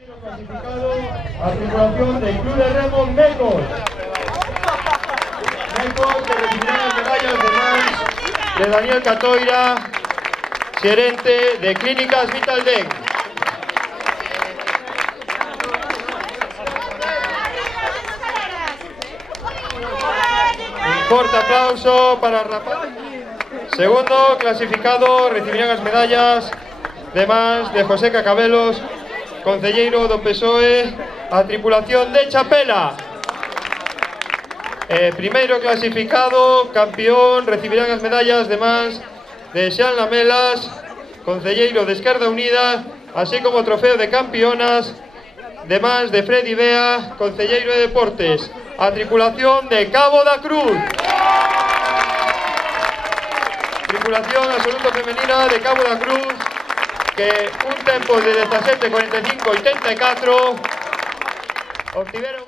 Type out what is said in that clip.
Clasificado a tripulación del Club de Remo Mecos. Mecos que recibirá las medallas de más de Daniel Catoira, gerente de Clínicas Vitaldent. Un fuerte aplauso para Rafael. Segundo clasificado recibirá las medallas de más de José Cacabelos, concelleiro do PSOE, a tripulación de Chapela. Primeiro clasificado, campeón, recibirán as medallas de más de Xan Lamelas, concelleiro de Esquerda Unida, así como trofeo de campeonas de más de Freddy Bea, concelleiro de Deportes, a tripulación de Cabo da Cruz. Tripulación absoluto femenina de Cabo da Cruz, que un tempo de 17:45:84 obtiveron